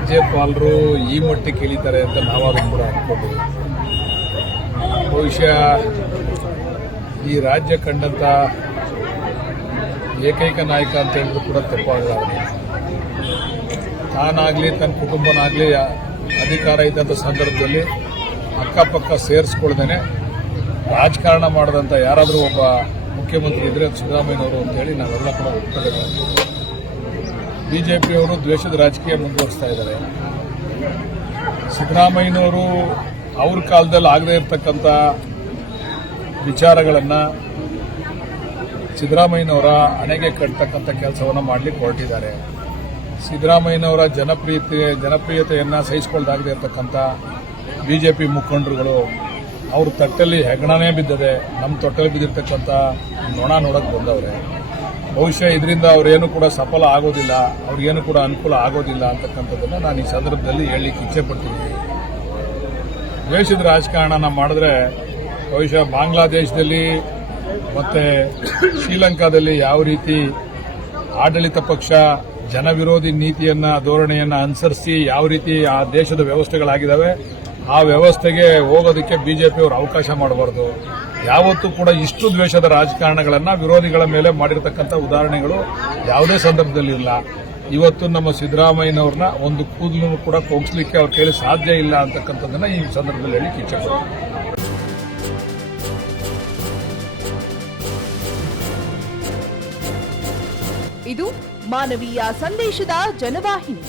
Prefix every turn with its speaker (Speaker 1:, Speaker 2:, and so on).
Speaker 1: ರಾಜ್ಯಪಾಲರು ಈ ಮಟ್ಟಕ್ಕೆ ಇಳಿತಾರೆ ಅಂತ ನಾವಾದ್ರೂ ಕೂಡ ಅನ್ಕೊಂಡಿದ್ವಿ ಬಹುಶಃ ಈ ರಾಜ್ಯ ಕಂಡಂತ ಏಕೈಕ ನಾಯಕ ಅಂತ ಹೇಳಿದ್ರು ಕೂಡ ತಪ್ಪಾಗಲಾರದು ತಾನಾಗಲಿ, ತನ್ನ ಕುಟುಂಬನಾಗಲಿ, ಅಧಿಕಾರ ಇದ್ದಂಥ ಸಂದರ್ಭದಲ್ಲಿ ಅಕ್ಕಪಕ್ಕ ಸೇರಿಸ್ಕೊಳ್ದೇನೆ ರಾಜಕಾರಣ ಮಾಡಿದಂಥ ಯಾರಾದರೂ ಒಬ್ಬ ಮುಖ್ಯಮಂತ್ರಿ ಅದು ಅಂತ ಅಂತೇಳಿ ನಾವೆಲ್ಲ ಕೂಡ ಒಪ್ಪಿಕೊಳ್ಳಬೇಕು ಬಿಜೆಪಿಯವರು ದ್ವೇಷದ ರಾಜಕೀಯ ಮುಂದುವರಿಸ್ತಾ ಇದ್ದಾರೆ. ಸಿದ್ದರಾಮಯ್ಯನವರು ಅವ್ರ ಕಾಲದಲ್ಲಿ ಆಗದೇ ಇರತಕ್ಕಂಥ ವಿಚಾರಗಳನ್ನು ಸಿದ್ದರಾಮಯ್ಯನವರ ಹಣೆಗೆ ಕಟ್ಟತಕ್ಕಂಥ ಕೆಲಸವನ್ನು ಮಾಡಲಿಕ್ಕೆ ಹೊರಟಿದ್ದಾರೆ. ಸಿದ್ದರಾಮಯ್ಯನವರ ಜನಪ್ರಿಯತೆ, ಜನಪ್ರಿಯತೆಯನ್ನು ಸಹಿಸಿಕೊಳ್ಳದಾಗದೇ ಇರತಕ್ಕಂಥ ಬಿಜೆಪಿ ಮುಖಂಡರುಗಳು ಅವ್ರ ತಟ್ಟಲ್ಲಿ ಹೆಗಣನೇ ಬಿದ್ದದೆ ನಮ್ಮ ತೊಟ್ಟಲ್ಲಿ ಬಿದ್ದಿರ್ತಕ್ಕಂಥ ನೊಣ ನೋಡಕ್ಕೆ ಬಂದವ್ರೆ. ಬಹುಶಃ ಇದರಿಂದ ಅವರೇನು ಕೂಡ ಸಫಲ ಆಗೋದಿಲ್ಲ ಅವ್ರಿಗೇನು ಕೂಡ ಅನುಕೂಲ ಆಗೋದಿಲ್ಲ ಅಂತಕ್ಕಂಥದ್ದನ್ನು ನಾನು ಈ ಸಂದರ್ಭದಲ್ಲಿ ಹೇಳಲಿಕ್ಕೆ ಇಚ್ಛೆ ಪಡ್ತೀನಿ. ದ್ವೇಷದ ರಾಜಕಾರಣನ ಮಾಡಿದ್ರೆ ಬಹುಶಃ ಬಾಂಗ್ಲಾದೇಶದಲ್ಲಿ ಮತ್ತು ಶ್ರೀಲಂಕಾದಲ್ಲಿ ಯಾವ ರೀತಿ ಆಡಳಿತ ಪಕ್ಷ ಜನವಿರೋಧಿ ನೀತಿಯನ್ನು, ಧೋರಣೆಯನ್ನು ಅನುಸರಿಸಿ ಯಾವ ರೀತಿ ಆ ದೇಶದ ವ್ಯವಸ್ಥೆಗಳಾಗಿದ್ದಾವೆ ಆ ವ್ಯವಸ್ಥೆಗೆ ಹೋಗೋದಕ್ಕೆ ಬಿಜೆಪಿಯವರು ಅವಕಾಶ ಮಾಡಬಾರ್ದು. ಯಾವತ್ತೂ ಕೂಡ ಇಷ್ಟು ದ್ವೇಷದ ರಾಜಕಾರಣಗಳನ್ನು ವಿರೋಧಿಗಳ ಮೇಲೆ ಮಾಡಿರತಕ್ಕಂಥ ಉದಾಹರಣೆಗಳು ಯಾವುದೇ ಸಂದರ್ಭದಲ್ಲಿ ಇಲ್ಲ. ಇವತ್ತು ನಮ್ಮ ಸಿದ್ದರಾಮಯ್ಯನವ್ರನ್ನ ಒಂದು ಕೂದಲು ಕೂಡ ಕೋಗಿಸ್ಲಿಕ್ಕೆ ಅವ್ರ ಕೇಳಿ ಸಾಧ್ಯ ಇಲ್ಲ ಅಂತಕ್ಕಂಥದ್ದನ್ನು ಈ ಸಂದರ್ಭದಲ್ಲಿ ಹೇಳಿ ಕಿಚ್ಚ
Speaker 2: ಇದು ಮಾನವೀಯ ಸಂದೇಶದ ಜನವಾಹಿನಿ.